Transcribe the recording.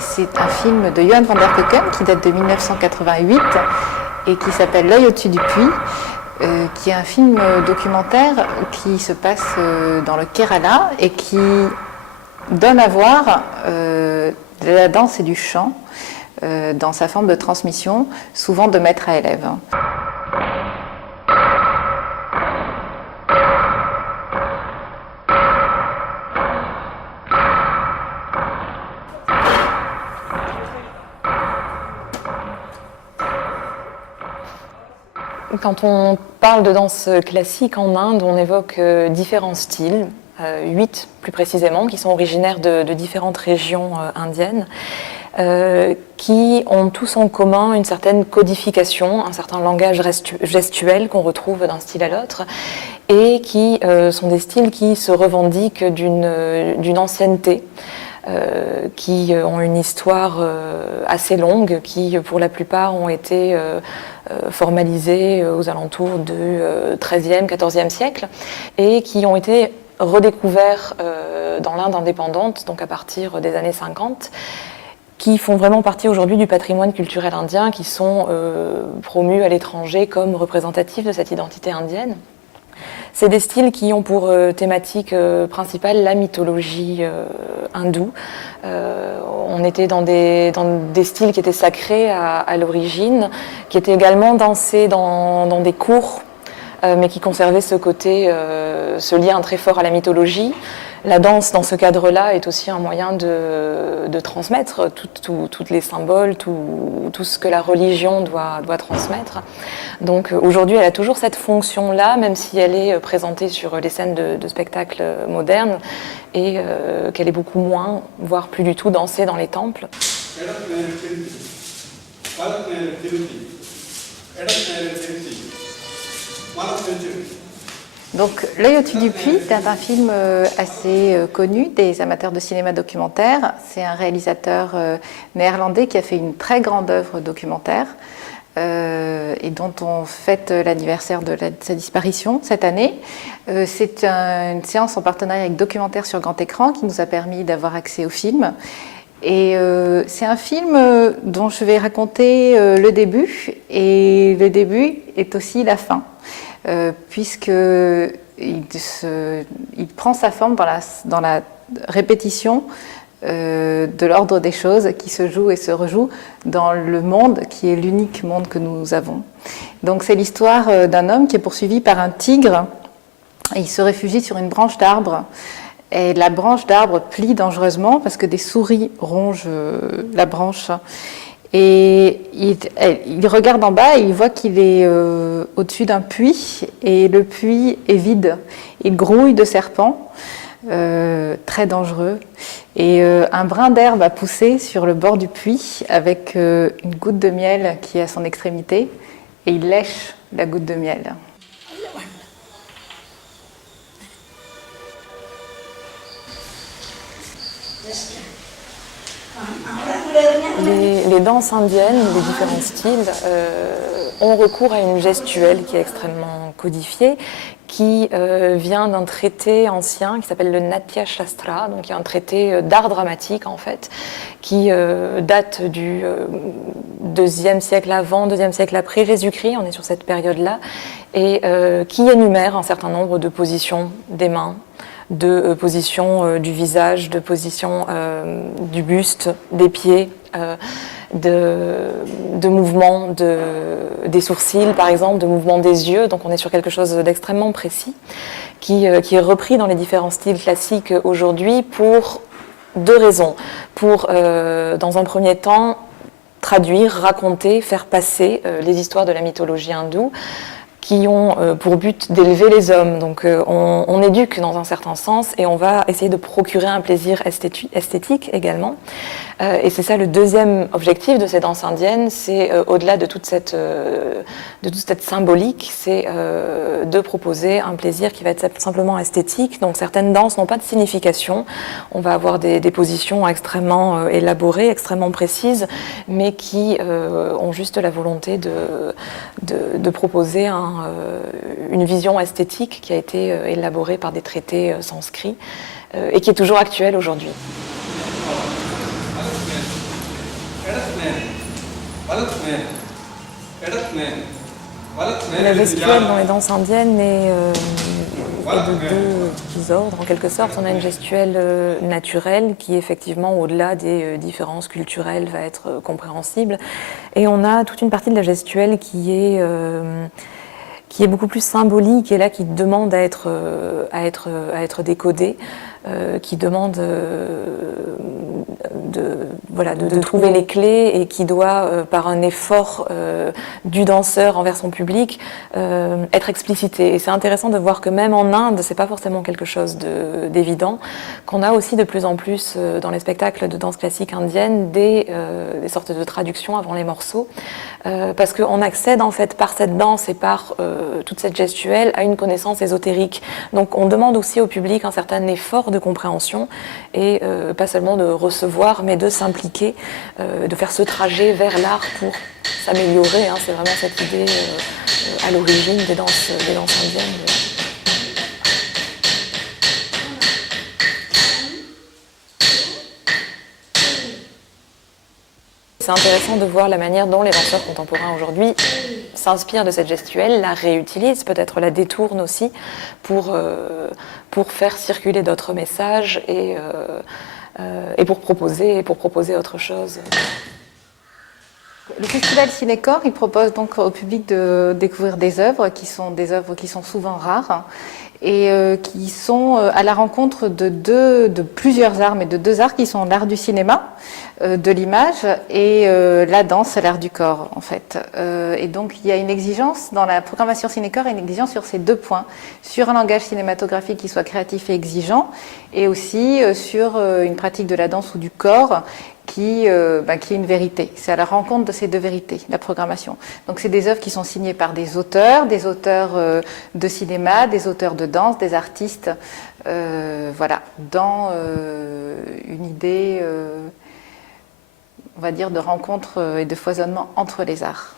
c'est un film de Johan van der Keuken qui date de 1988 et qui s'appelle L'œil au-dessus du puits, qui est un film documentaire qui se passe dans le Kerala et qui donne à voir de la danse et du chant dans sa forme de transmission, souvent de maître à élève. Quand on parle de danse classique en Inde, on évoque différents styles, 8 plus précisément, qui sont originaires de différentes régions indiennes, qui ont tous en commun une certaine codification, un certain langage gestuel qu'on retrouve d'un style à l'autre, et qui sont des styles qui se revendiquent d'une ancienneté, qui ont une histoire assez longue, qui pour la plupart ont été formalisés aux alentours du XIIIe, XIVe siècle, et qui ont été redécouverts dans l'Inde indépendante, donc à partir des années 50, qui font vraiment partie aujourd'hui du patrimoine culturel indien, qui sont promus à l'étranger comme représentatifs de cette identité indienne. C'est des styles qui ont pour thématique principale la mythologie hindoue. On était dans des styles qui étaient sacrés à l'origine, qui étaient également dansés dans des cours, mais qui conservaient ce côté, ce lien très fort à la mythologie. La danse, dans ce cadre-là, est aussi un moyen de transmettre tous les symboles, tout ce que la religion doit transmettre. Donc aujourd'hui, elle a toujours cette fonction-là, même si elle est présentée sur les scènes de spectacles modernes, et qu'elle est beaucoup moins, voire plus du tout, dansée dans les temples. Donc, L'œil au-dessus du puits est un film assez connu des amateurs de cinéma documentaire. C'est un réalisateur néerlandais qui a fait une très grande œuvre documentaire et dont on fête l'anniversaire de sa disparition cette année. C'est une séance en partenariat avec Documentaire sur grand écran qui nous a permis d'avoir accès au film. Et c'est un film dont je vais raconter le début, et le début est aussi la fin. Puisqu'il prend sa forme dans la répétition de l'ordre des choses qui se joue et se rejoue dans le monde qui est l'unique monde que nous avons. Donc c'est l'histoire d'un homme qui est poursuivi par un tigre, et il se réfugie sur une branche d'arbre, et la branche d'arbre plie dangereusement parce que des souris rongent la branche. Et il regarde en bas et il voit qu'il est au-dessus d'un puits, et le puits est vide. Il grouille de serpents, très dangereux. Et un brin d'herbe a poussé sur le bord du puits avec une goutte de miel qui est à son extrémité, et il lèche la goutte de miel. Les danses indiennes, les différents styles, ont recours à une gestuelle qui est extrêmement codifiée, qui vient d'un traité ancien qui s'appelle le Natya Shastra, donc qui est un traité d'art dramatique en fait, qui date du deuxième siècle avant, deuxième siècle après Jésus-Christ, on est sur cette période-là, et qui énumère un certain nombre de positions des mains, de position du visage, de position du buste, des pieds, de mouvements des sourcils par exemple, de mouvements des yeux. Donc on est sur quelque chose d'extrêmement précis qui est repris dans les différents styles classiques aujourd'hui pour deux raisons. Pour, dans un premier temps, traduire, raconter, faire passer les histoires de la mythologie hindoue, qui ont pour but d'élever les hommes. Donc on éduque dans un certain sens, et on va essayer de procurer un plaisir esthétique également. Et c'est ça le deuxième objectif de ces danses indiennes, c'est au-delà de toute cette symbolique, c'est de proposer un plaisir qui va être simplement esthétique. Donc certaines danses n'ont pas de signification, on va avoir des positions extrêmement élaborées, extrêmement précises, mais qui ont juste la volonté de proposer une vision esthétique qui a été élaborée par des traités sanscrits et qui est toujours actuelle aujourd'hui. La gestuelle dans les danses indiennes est de deux ordres, en quelque sorte. On a une gestuelle naturelle qui, effectivement, au-delà des différences culturelles, va être compréhensible. Et on a toute une partie de la gestuelle qui est beaucoup plus symbolique et là qui demande à être décodée, qui demande de trouver les clés et qui doit, par un effort du danseur envers son public, être explicité. Et c'est intéressant de voir que même en Inde, c'est pas forcément quelque chose d'évident, qu'on a aussi de plus en plus dans les spectacles de danse classique indienne des sortes de traductions avant les morceaux, parce qu'on accède en fait par cette danse et par toute cette gestuelle à une connaissance ésotérique. Donc on demande aussi au public un certain effort de compréhension et pas seulement de recevoir mais de s'impliquer, de faire ce trajet vers l'art pour s'améliorer. Hein. C'est vraiment cette idée à l'origine des danses indiennes. C'est intéressant de voir la manière dont les danseurs contemporains aujourd'hui s'inspirent de cette gestuelle, la réutilisent, peut-être la détournent aussi pour faire circuler d'autres messages et pour proposer autre chose. Le festival Cinécor, il propose donc au public de découvrir des œuvres qui sont souvent rares et qui sont à la rencontre de plusieurs arts, mais de deux arts qui sont l'art du cinéma, de l'image et la danse, l'art du corps en fait. Et donc il y a une exigence dans la programmation Cinécor, une exigence sur ces deux points, sur un langage cinématographique qui soit créatif et exigeant, et aussi sur une pratique de la danse ou du corps qui est une vérité. C'est à la rencontre de ces deux vérités, la programmation. Donc c'est des œuvres qui sont signées par des auteurs de cinéma, des auteurs de danse, des artistes, dans une idée, on va dire, de rencontre et de foisonnement entre les arts.